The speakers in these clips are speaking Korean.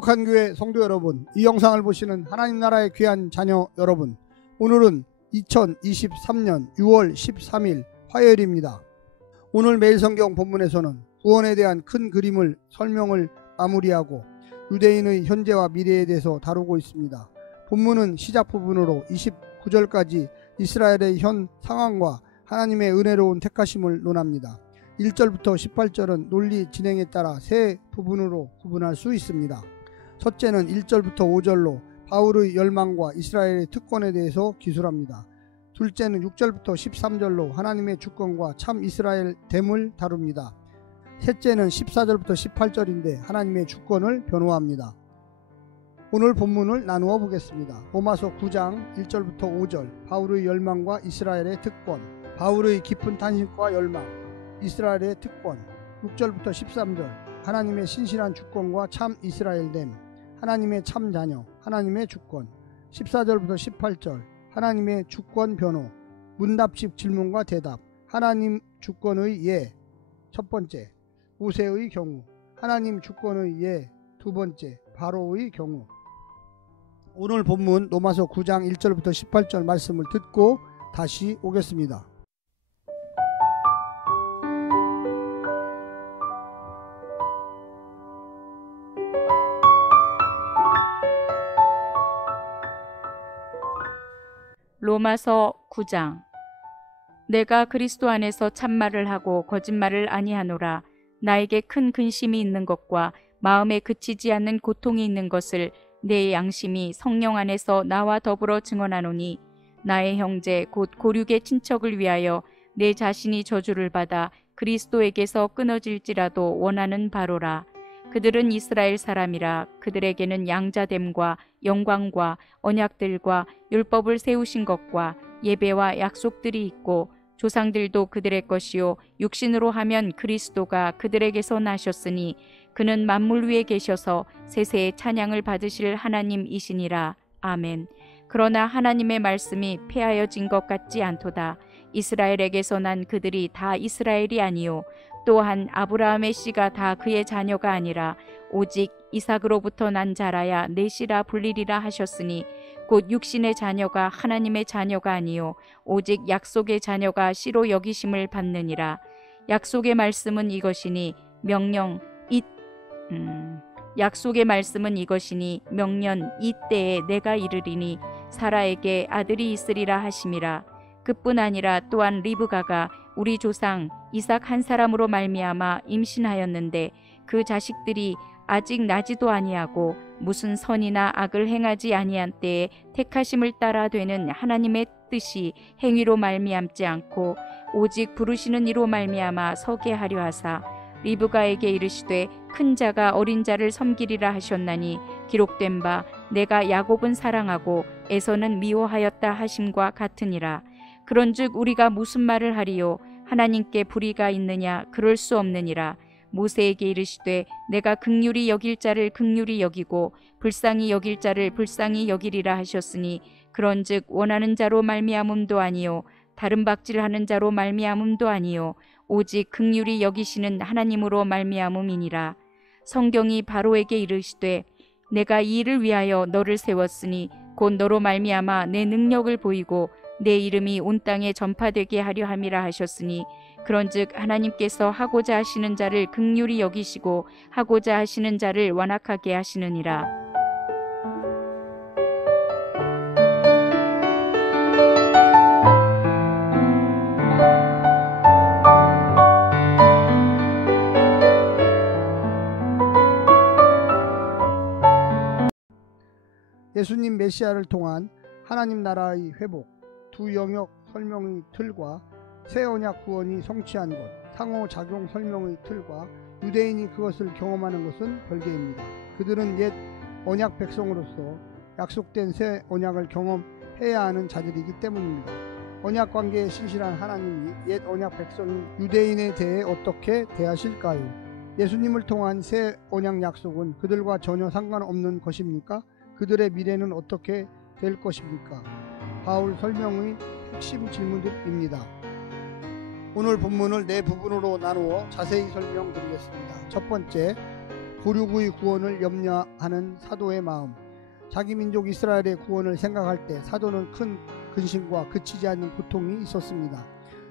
행복한 교회 성도 여러분, 이 영상을 보시는 하나님 나라의 귀한 자녀 여러분, 오늘은 2023년 6월 13일 화요일입니다. 오늘 매일성경 본문에서는 구원에 대한 큰 그림을 설명을 마무리하고 유대인의 현재와 미래에 대해서 다루고 있습니다. 본문은 시작 부분으로 29절까지 이스라엘의 현 상황과 하나님의 은혜로운 택하심을 논합니다. 1절부터 18절은 논리 진행에 따라 세 부분으로 구분할 수 있습니다. 첫째는 1절부터 5절로 바울의 열망과 이스라엘의 특권에 대해서 기술합니다. 둘째는 6절부터 13절로 하나님의 주권과 참 이스라엘됨을 다룹니다. 셋째는 14절부터 18절인데 하나님의 주권을 변호합니다. 오늘 본문을 나누어 보겠습니다. 로마서 9장 1절부터 5절, 바울의 열망과 이스라엘의 특권, 바울의 깊은 탄식과 열망, 이스라엘의 특권. 6절부터 13절, 하나님의 신실한 주권과 참 이스라엘됨, 하나님의 참 자녀, 하나님의 주권. 14절부터 18절, 하나님의 주권 변호, 문답식 질문과 대답, 하나님 주권의 예, 첫 번째, 모세의 경우, 하나님 주권의 예, 두 번째, 바로의 경우. 오늘 본문 로마서 9장 1절부터 18절 말씀을 듣고 다시 오겠습니다. 로마서 9장. 내가 그리스도 안에서 참말을 하고 거짓말을 아니하노라. 나에게 큰 근심이 있는 것과 마음에 그치지 않는 고통이 있는 것을 내 양심이 성령 안에서 나와 더불어 증언하노니, 나의 형제 곧 고륙의 친척을 위하여 내 자신이 저주를 받아 그리스도에게서 끊어질지라도 원하는 바로라. 그들은 이스라엘 사람이라. 그들에게는 양자됨과 영광과 언약들과 율법을 세우신 것과 예배와 약속들이 있고, 조상들도 그들의 것이요 육신으로 하면 그리스도가 그들에게서 나셨으니 그는 만물 위에 계셔서 세세의 찬양을 받으실 하나님이시니라. 아멘. 그러나 하나님의 말씀이 폐하여진 것 같지 않도다. 이스라엘에게서 난 그들이 다 이스라엘이 아니요 또한 아브라함의 씨가 다 그의 자녀가 아니라 오직 이삭으로부터 난 자라야 내 씨라 불리리라 하셨으니, 곧 육신의 자녀가 하나님의 자녀가 아니요 오직 약속의 자녀가 씨로 여기심을 받느니라. 약속의 말씀은 이것이니 명년 이때에 내가 이르리니 사라에게 아들이 있으리라 하심이라. 그뿐 아니라 또한 리브가가 우리 조상 이삭 한 사람으로 말미암아 임신하였는데 그 자식들이 아직 나지도 아니하고 무슨 선이나 악을 행하지 아니한 때에 택하심을 따라 되는 하나님의 뜻이 행위로 말미암지 않고 오직 부르시는 이로 말미암아 서게 하려 하사, 리브가에게 이르시되 큰 자가 어린 자를 섬기리라 하셨나니 기록된 바 내가 야곱은 사랑하고 에서는 미워하였다 하심과 같으니라. 그런즉 우리가 무슨 말을 하리요? 하나님께 불의가 있느냐? 그럴 수 없느니라. 모세에게 이르시되 내가 긍휼히 여길 자를 긍휼히 여기고 불쌍히 여길 자를 불쌍히 여기리라 하셨으니, 그런즉 원하는 자로 말미암음도 아니요 다른 박질하는 자로 말미암음도 아니요 오직 긍휼히 여기시는 하나님으로 말미암음이니라. 성경이 바로에게 이르시되 내가 이 일을 위하여 너를 세웠으니 곧 너로 말미암아 내 능력을 보이고 내 이름이 온 땅에 전파되게 하려 함이라 하셨으니, 그런즉 하나님께서 하고자 하시는 자를 긍휼히 여기시고 하고자 하시는 자를 완악하게 하시느니라. 예수님 메시아를 통한 하나님 나라의 회복, 두 영역 설명의 틀과 새 언약 구원이 성취한 것, 상호작용 설명의 틀과 유대인이 그것을 경험하는 것은 별개입니다. 그들은 옛 언약 백성으로서 약속된 새 언약을 경험해야 하는 자들이기 때문입니다. 언약 관계에 신실한 하나님이 옛 언약 백성인 유대인에 대해 어떻게 대하실까요? 예수님을 통한 새 언약 약속은 그들과 전혀 상관없는 것입니까? 그들의 미래는 어떻게 될 것입니까? 바울 설명의 핵심 질문들입니다. 오늘 본문을 네 부분으로 나누어 자세히 설명드리겠습니다. 첫 번째, 고륙의 구원을 염려하는 사도의 마음. 자기 민족 이스라엘의 구원을 생각할 때 사도는 큰 근심과 그치지 않는 고통이 있었습니다.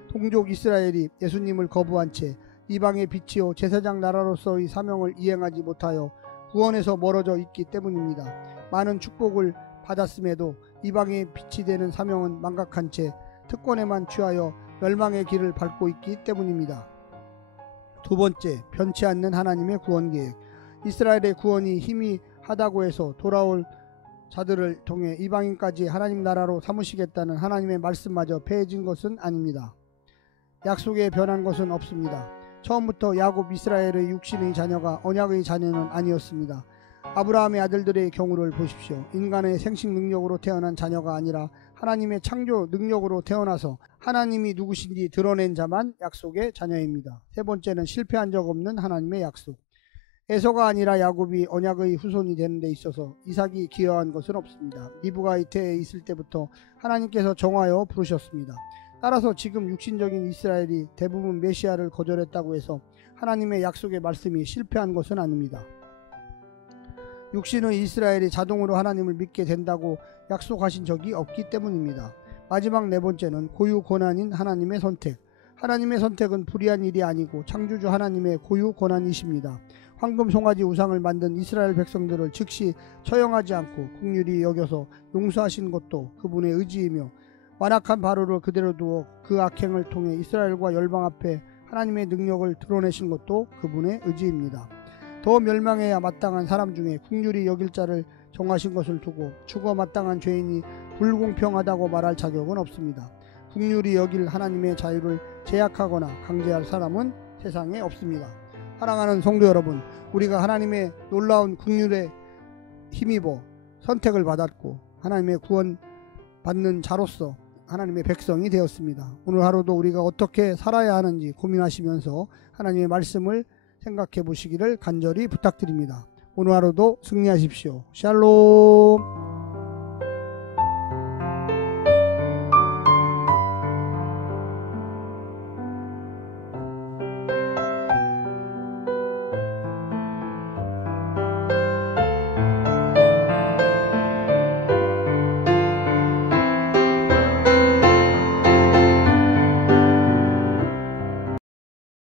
동족 이스라엘이 예수님을 거부한 채 이방의 빛이요 제사장 나라로서의 사명을 이행하지 못하여 구원에서 멀어져 있기 때문입니다. 많은 축복을 받았음에도 이방의 빛이 되는 사명은 망각한 채 특권에만 취하여 멸망의 길을 밟고 있기 때문입니다. 두 번째, 변치 않는 하나님의 구원 계획. 이스라엘의 구원이 희미하다고 해서 돌아올 자들을 통해 이방인까지 하나님 나라로 삼으시겠다는 하나님의 말씀마저 폐해진 것은 아닙니다. 약속에 변한 것은 없습니다. 처음부터 야곱 이스라엘의 육신의 자녀가 언약의 자녀는 아니었습니다. 아브라함의 아들들의 경우를 보십시오. 인간의 생식 능력으로 태어난 자녀가 아니라 하나님의 창조 능력으로 태어나서 하나님이 누구신지 드러낸 자만 약속의 자녀입니다. 세 번째는 실패한 적 없는 하나님의 약속. 에서가 아니라 야곱이 언약의 후손이 되는 데 있어서 이삭이 기여한 것은 없습니다. 리브가 이태에 있을 때부터 하나님께서 정하여 부르셨습니다. 따라서 지금 육신적인 이스라엘이 대부분 메시아를 거절했다고 해서 하나님의 약속의 말씀이 실패한 것은 아닙니다. 육신의 이스라엘이 자동으로 하나님을 믿게 된다고 약속하신 적이 없기 때문입니다. 마지막 네 번째는 고유 권한인 하나님의 선택. 하나님의 선택은 불의한 일이 아니고 창조주 하나님의 고유 권한이십니다. 황금 송아지 우상을 만든 이스라엘 백성들을 즉시 처형하지 않고 긍휼히 여겨서 용서하신 것도 그분의 의지이며 완악한 바로를 그대로 두어 그 악행을 통해 이스라엘과 열방 앞에 하나님의 능력을 드러내신 것도 그분의 의지입니다. 더 멸망해야 마땅한 사람 중에 긍휼히 여길 자를 정하신 것을 두고 죽어 마땅한 죄인이 불공평하다고 말할 자격은 없습니다. 긍휼히 여길 하나님의 자유를 제약하거나 강제할 사람은 세상에 없습니다. 사랑하는 성도 여러분, 우리가 하나님의 놀라운 긍휼에 힘입어 선택을 받았고 하나님의 구원 받는 자로서 하나님의 백성이 되었습니다. 오늘 하루도 우리가 어떻게 살아야 하는지 고민하시면서 하나님의 말씀을 생각해 보시기를 간절히 부탁드립니다. 오늘 하루도 승리하십시오. 샬롬.